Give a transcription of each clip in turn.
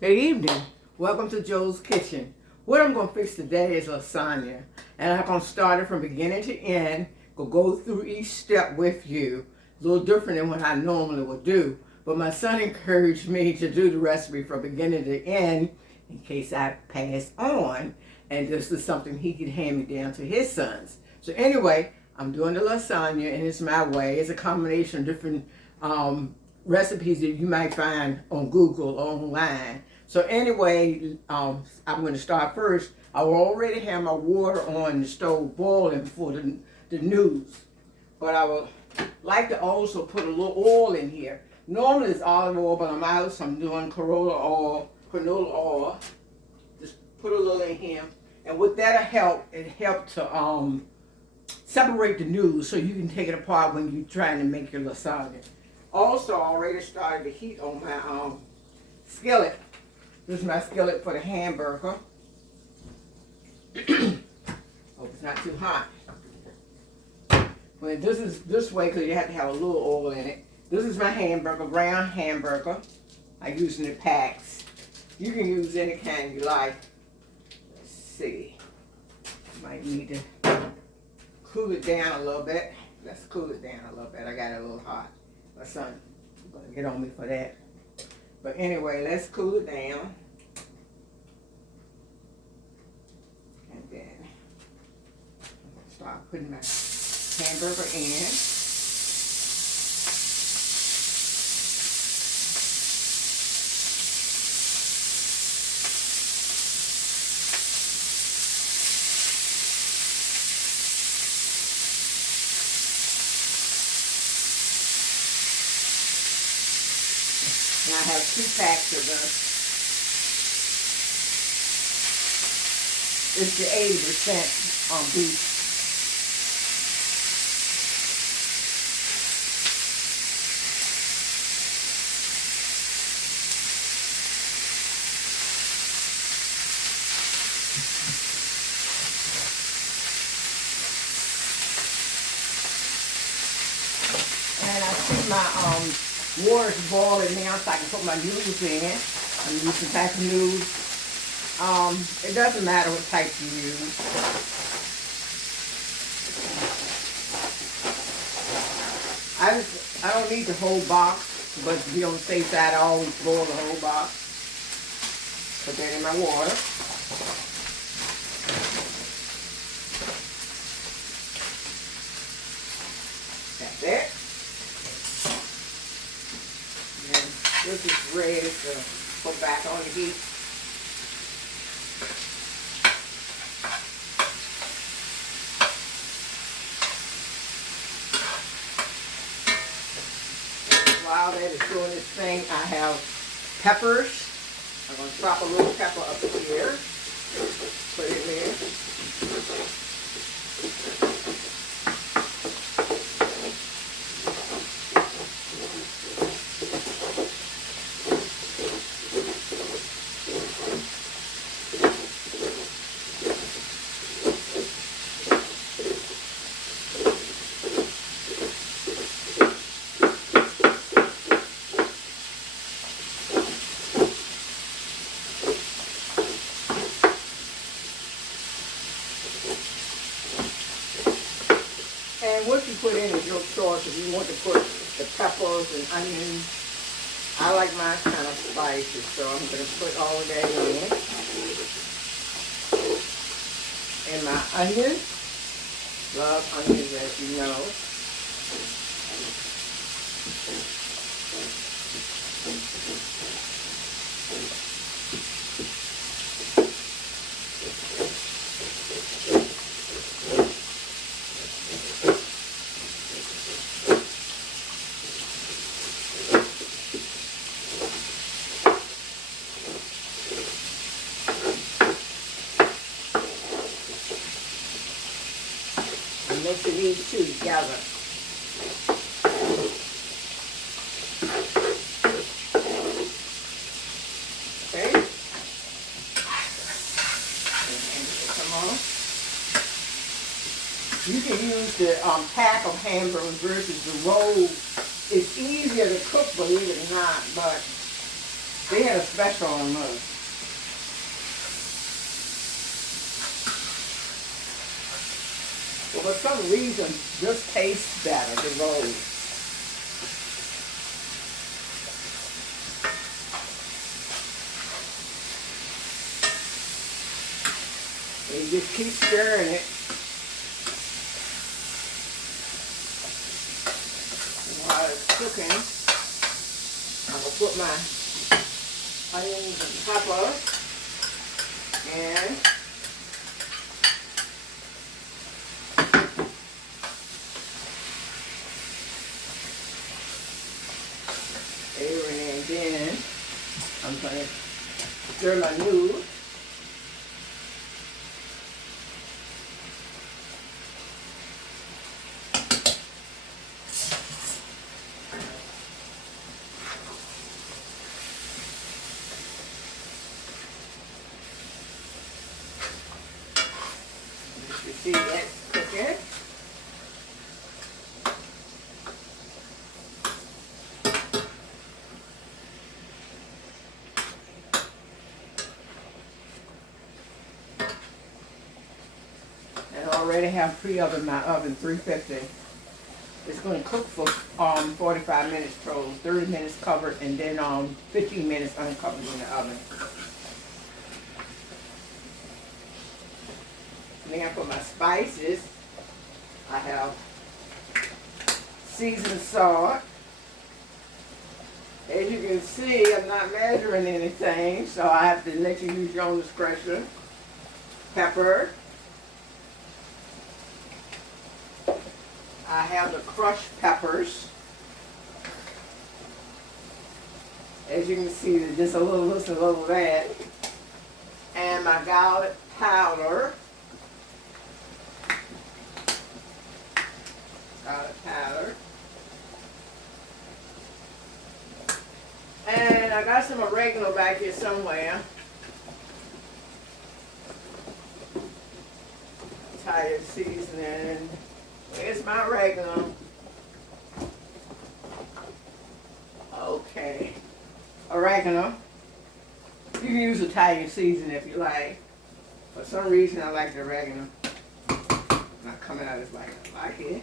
Good evening. Welcome to Joe's Kitchen. What I'm going to fix today is lasagna. And I'm going to start it from beginning to end. Go through each step with you. A little different than what I normally would do. But my son encouraged me to do the recipe from beginning to end in case I pass on. And this is something he could hand me down to his sons. So anyway, I'm doing the lasagna and it's my way. It's a combination of different recipes that you might find on Google or online. So anyway, I'm going to start first. I will already have my water on the stove boiling before the noodles. But I would like to also put a little oil in here. Normally it's olive oil, but I'm out, so I'm doing canola oil. Just put a little in here. And with that'll help, it helps to separate the noodles so you can take it apart when you're trying to make your lasagna. Also, I already started the heat on my skillet. This is my skillet for the hamburger. Hope it's not too hot. Well, this is this way because you have to have a little oil in it. This is my hamburger, ground hamburger. I use in the packs. You can use any kind you like. Let's see. Might need to cool it down a little bit. Let's cool it down a little bit. I got it a little hot. My son is going to get on me for that. But anyway, let's cool it down. And then I'm going to start putting my hamburger in. And I have 2 packs of this. It's the 80% on beef. And I see my water's boiling now, so I can put my noodles in. I'm using type of noodles. It doesn't matter what type you use. I don't need the whole box, but to be on the safe side, I always boil the whole box. Put that in my water. That's it. This is ready to put back on the heat. While that is doing this thing, I have peppers. I'm going to chop a little pepper up here. Put it in. And what you put in is your choice. If you want to put the peppers and onions, I like mine kind of spicy, so I'm going to put all of that in. And my onions, love onions as you know. Mixing these two together. Okay. Come on. You can use the pack of hamburgers versus the roll. It's easier to cook, believe it or not, but They had a special on those. But for some reason, this tastes better, the rolls. And you just keep stirring it. And while it's cooking, I'm going to put my onions and pepper and and then I'm going to stir my noodles. You see that's cooking. And I already have pre-oven my oven 350. It's going to cook for 45 minutes total, 30 minutes covered, and then 15 minutes uncovered in the oven. Now for my spices, I have seasoned salt. As you can see, I'm not measuring anything, so I have to let you use your own discretion. Pepper. I have the crushed peppers. As you can see, just a little this and a little that. And my garlic powder. Garlic powder. And I got some oregano back here somewhere. Italian seasoning. Where's my oregano? Okay. Oregano. You can use Italian seasoning if you like. For some reason I like the oregano. Not coming out as like I like it.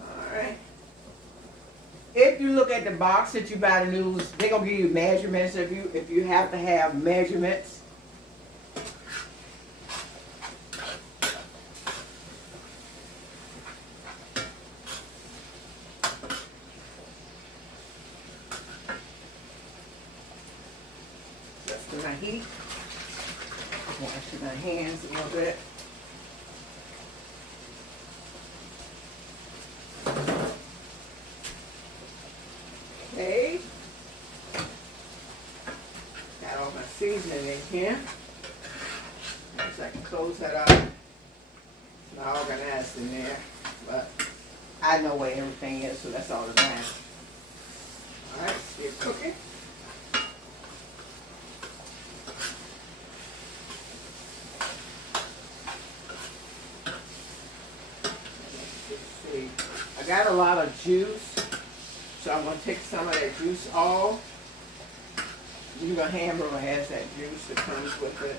Alright. If you look at the box that you buy the noodles, they're gonna give you measurements if you have to have measurements. Just my heat. Wash my hands a little bit. Okay. Got all my seasoning in here. So I can close that up. It's not organized in there, but I know where everything is, so that's all that matters. Alright, still cooking. Let's see. I got a lot of juice. So I'm going to take some of that juice off. Your hamburger has that juice that comes with it.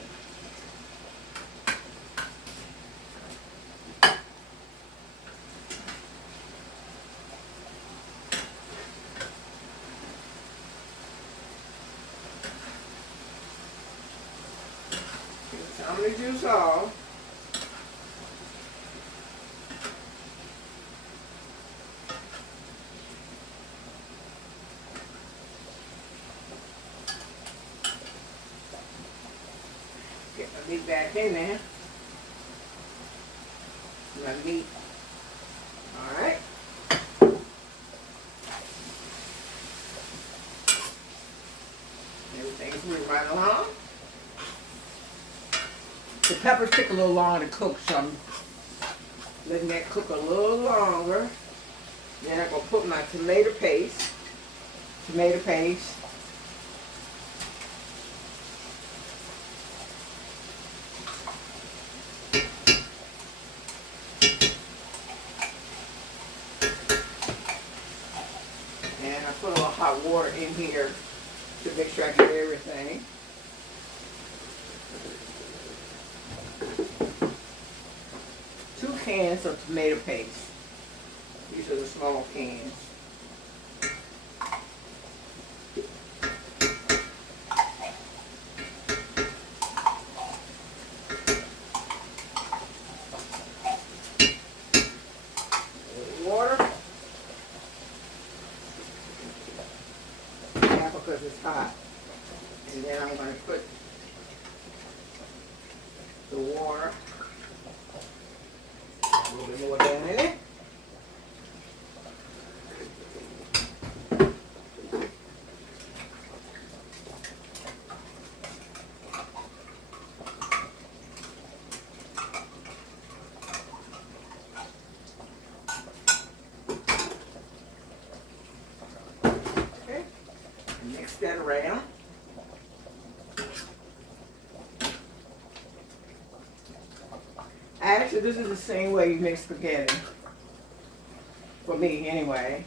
Take some of the juice off. Get my meat back in there. My meat. Alright. Everything's moving right along. The peppers take a little longer to cook, so I'm letting that cook a little longer. Then I'm going to put my tomato paste. Tomato paste. And I put a little hot water in here to make sure I get everything. Two cans of tomato paste. These are the small cans. Water. Yeah, because it's hot. And then I'm going to put the water, a little bit more down in it. Okay, mix that around. Actually, this is the same way you make spaghetti. For me, anyway.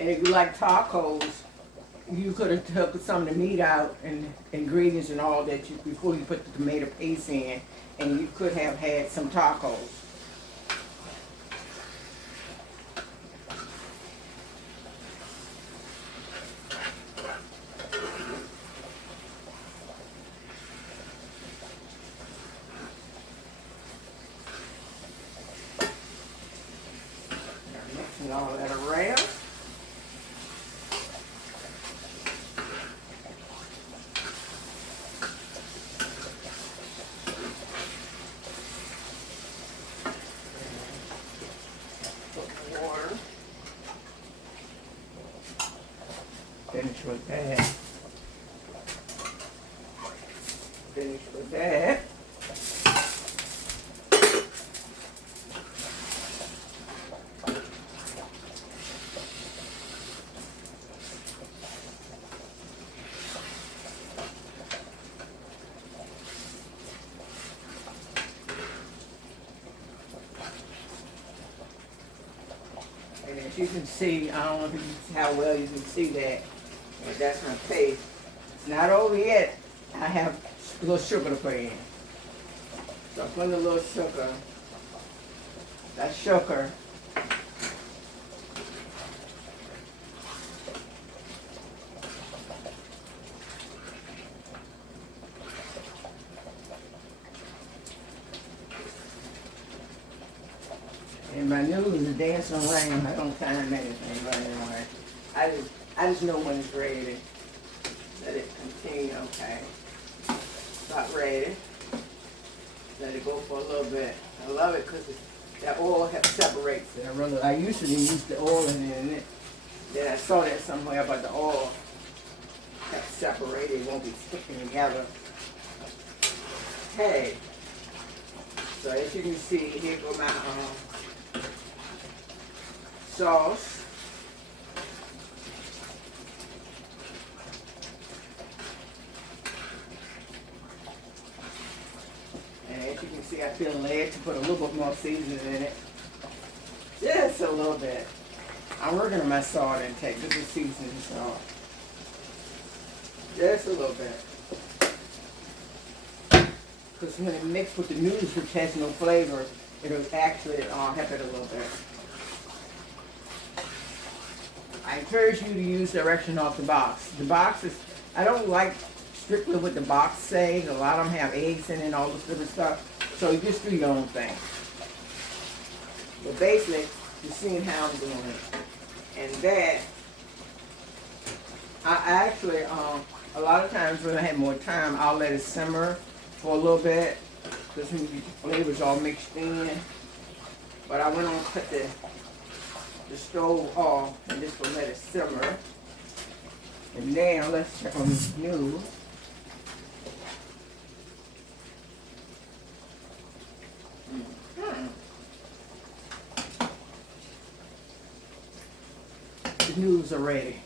And if you like tacos, you could have took some of the meat out and ingredients and all that before you put the tomato paste in, and you could have had some tacos. Mixing all that around. Water. Finish with that. Finish with that. And as you can see, I don't know if you can see how well you can see that, but that's my paste. It's not over yet. I have a little sugar to put in. So I'm putting a little sugar. That's sugar. And my noodles is dancing around. I don't time anything right anyway. I just know when it's ready. Let it continue, okay. About ready. Let it go for a little bit. I love it because that oil separates it. I usually use the oil in it. Then I saw that somewhere about the oil have separated. It won't be sticking together. Okay. So as you can see, here go my sauce. And as you can see, I feel led to put a little bit more seasoning in it. Just a little bit. I'm working on my salt intake. This is seasoning salt. Just a little bit. Because when it mixed with the noodles, which has no flavor, it'll actually help it a little bit. I encourage you to use direction off the box. The box is, I don't like strictly what the box says. A lot of them have eggs in it and all this different stuff. So you just do your own thing. But basically, you're seeing how I'm doing it. And that, I actually, a lot of times when I have more time, I'll let it simmer for a little bit. Because the flavors all mixed in. But I went on to cut the stove off and just gonna let it simmer. And now let's check on this noodle. The noodles are ready.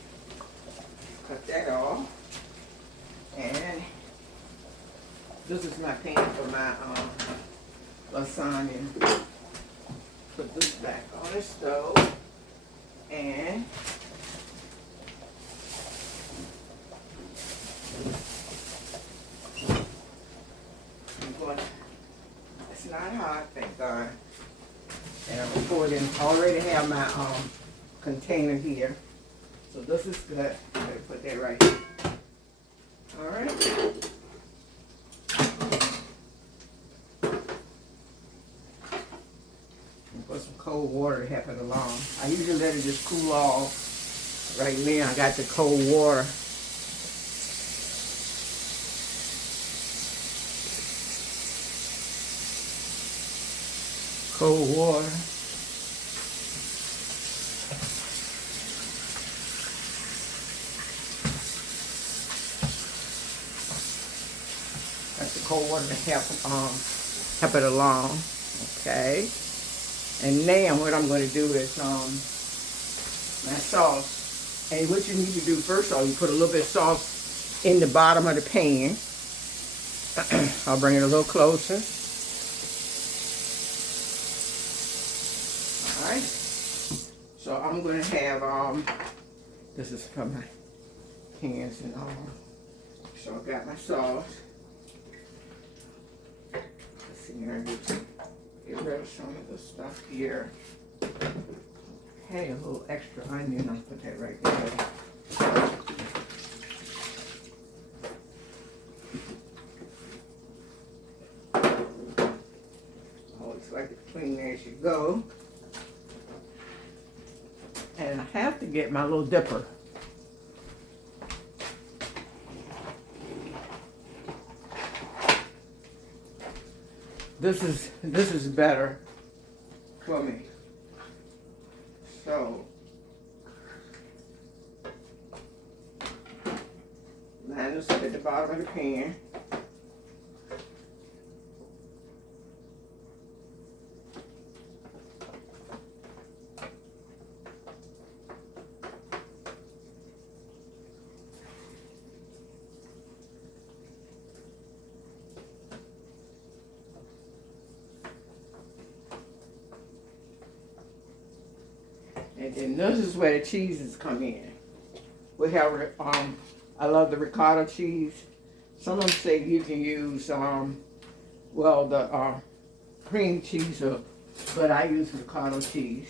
Cut that off. And this is my pan for my lasagna. put this back on the stove. And it's not hot, thank God. And I'm gonna pour it in. I already have my container here. So this is good. I'm gonna put that right here. Alright. Put some cold water to help it along. I usually let it just cool off. Right now I got the cold water. Cold water. That's the cold water to help it along. Okay. And now what I'm going to do is my sauce. And what you need to do first of all, you put a little bit of sauce in the bottom of the pan. I'll bring it a little closer. Alright. So I'm going to have, this is for my cans and all. So I got my sauce. Let's see, I'm going to get rid of some of the stuff here. Hey, a little extra onion. I'll put that right there. Always like to clean as you go. And I have to get my little dipper. This is better for me. So line this up at the bottom of the pan. And then this is where the cheeses come in. We have, I love the ricotta cheese. Some of them say you can use, well, the cream cheese, but I use ricotta cheese.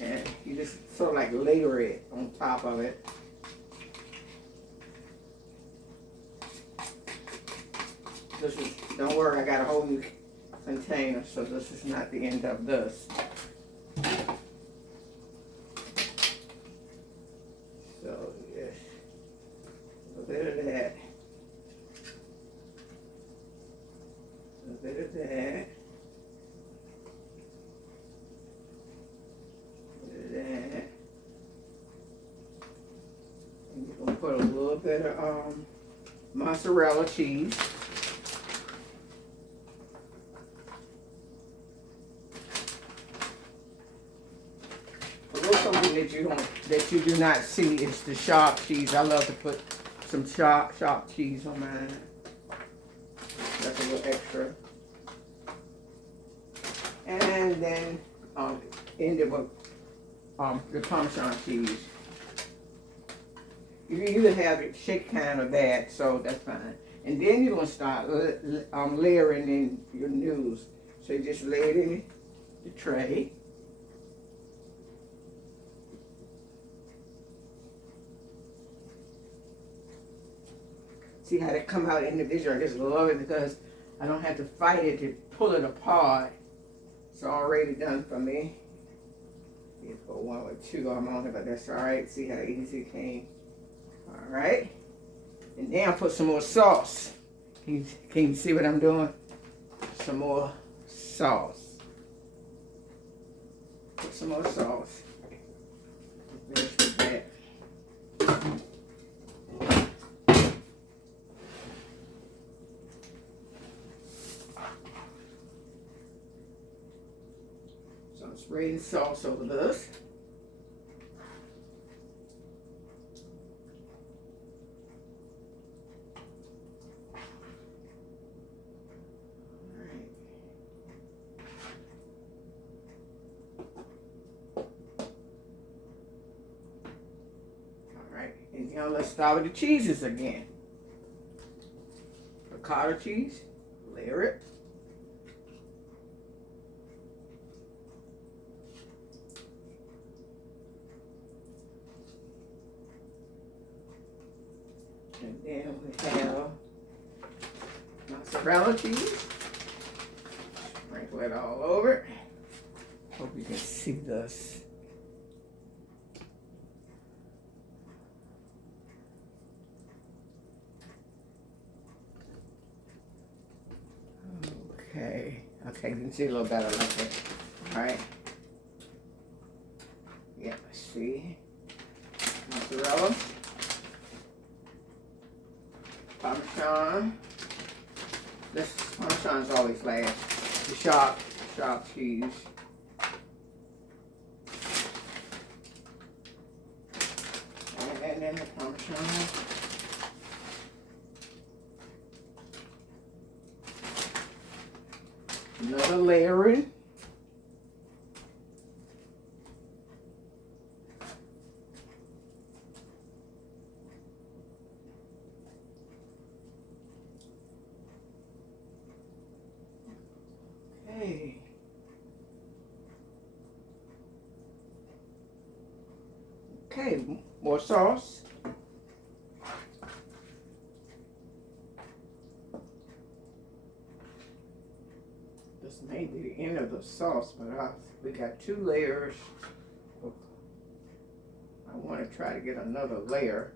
And you just sort of like layer it on top of it. This is, don't worry, I got a whole new container, so this is not the end of this. So, yes, a bit of that, a bit of that, a bit of that, and you're going to put a little bit of mozzarella cheese. Something that you do not see is the sharp cheese. I love to put some sharp cheese on mine. That's a little extra. And then end it with the Parmesan cheese. You can either have it shake kind or that, so that's fine. And then you're gonna start layering in your noodles. So you just lay it in the tray. See how they come out individual. I just love it because I don't have to fight it to pull it apart. It's already done for me. You put one or two on it, but that's all right. See how easy it came. All right. And then I'll put some more sauce. Can you see what I'm doing? Some more sauce. Put some more sauce. Finish with that. Spraying sauce over this. All right. Now let's start with the cheeses again. Ricotta cheese, layer it. And then we have mozzarella cheese. Sprinkle it all over. Hope you can see this. Okay, you can see a little better like that. All right. Yeah, let's see. Mozzarella. Parmesan. This Parmesan is always last. The sharp cheese. And then the Parmesan. Another layering. Okay. Okay, more sauce. This may be the end of the sauce, but we got 2 layers. I want to try to get another layer,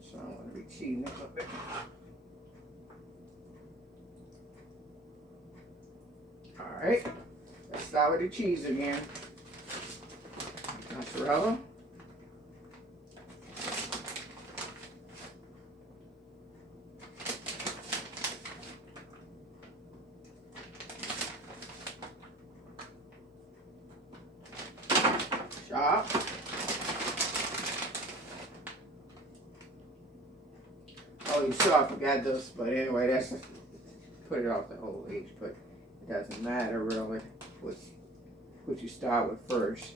so I want to be cheating a little bit. All right, let's start with the cheese again. Mozzarella. Chop. Oh, you saw I forgot this, but anyway, that's put it off the old age, but it doesn't matter really what you start with first.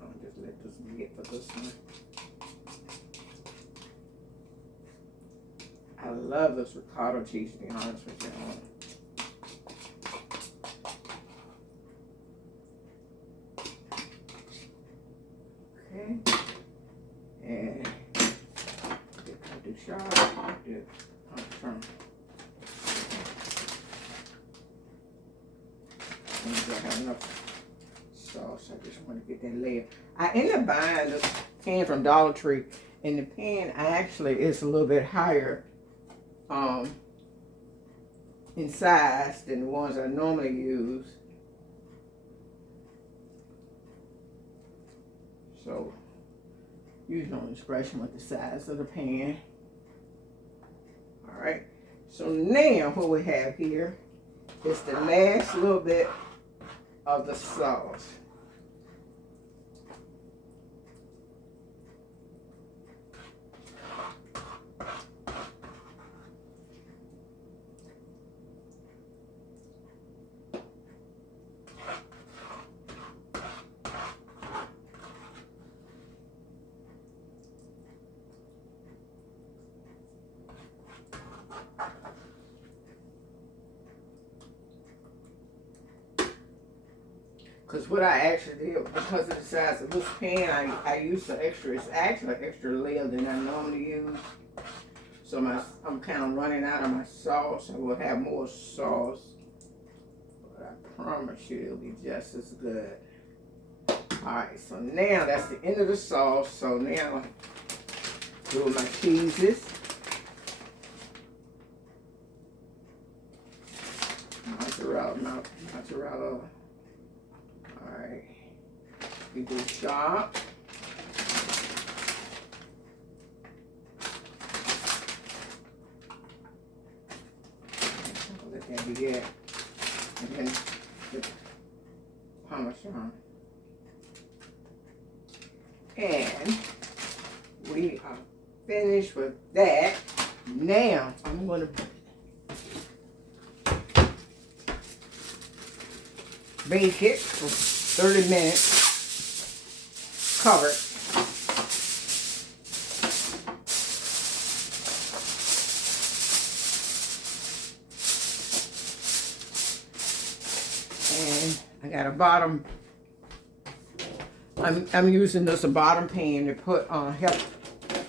I'll just let this get for this one. I love this ricotta cheese, to be honest with you. Okay, and do sharp, do turn. I have enough sauce. I just want to get that layer. I ended up buying this pan from Dollar Tree, and the pan actually is a little bit higher in size than the ones I normally use. So use your own discretion with the size of the pan. All right. So now what we have here is the last little bit of the sauce. Because what I actually did, because of the size of this pan, I used the extra. It's actually an extra layer than I normally use. So I'm kind of running out of my sauce. I will have more sauce, but I promise you it'll be just as good. All right, so now that's the end of the sauce. So now do my cheeses. Mozzarella. Alright, we do chop. Let that be it. And then the Parmesan. And we are finished with that. Now I'm going to bake it for 30 minutes. covered. And I got a bottom. I'm using this a bottom pan to put help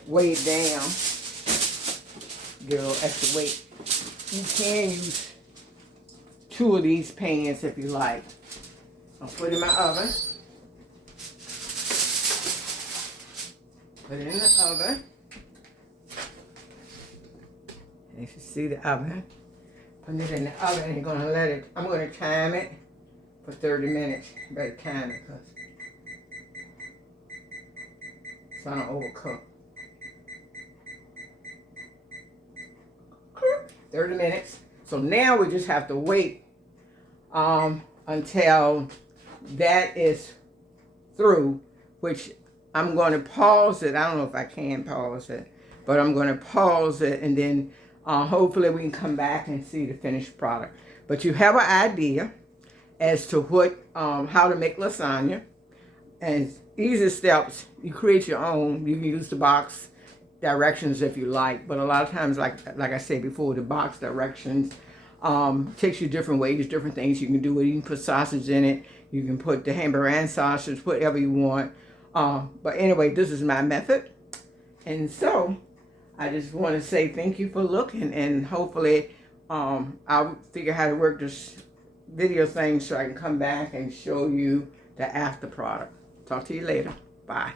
weigh it down. Get a little extra weight. You can use 2 of these pans if you like. I'll put it in my oven. Put it in the oven. And you can see the oven. Put it in the oven and you're gonna let it, I'm gonna time it for 30 minutes. You better time it because so I don't overcook. 30 minutes. So now we just have to wait until that is through, which I'm going to pause it. I don't know if I can pause it, but I'm going to pause it and then hopefully we can come back and see the finished product. But you have an idea as to what, how to make lasagna. And easy steps, you create your own. You can use the box directions if you like, but a lot of times, like I said before, the box directions takes you different ways, different things you can do it. You can put sausage in it. You can put the hamburger and sausage, whatever you want. But anyway, this is my method. And I just want to say thank you for looking, and hopefully I'll figure how to work this video thing so I can come back and show you the after product. Talk to you later. Bye.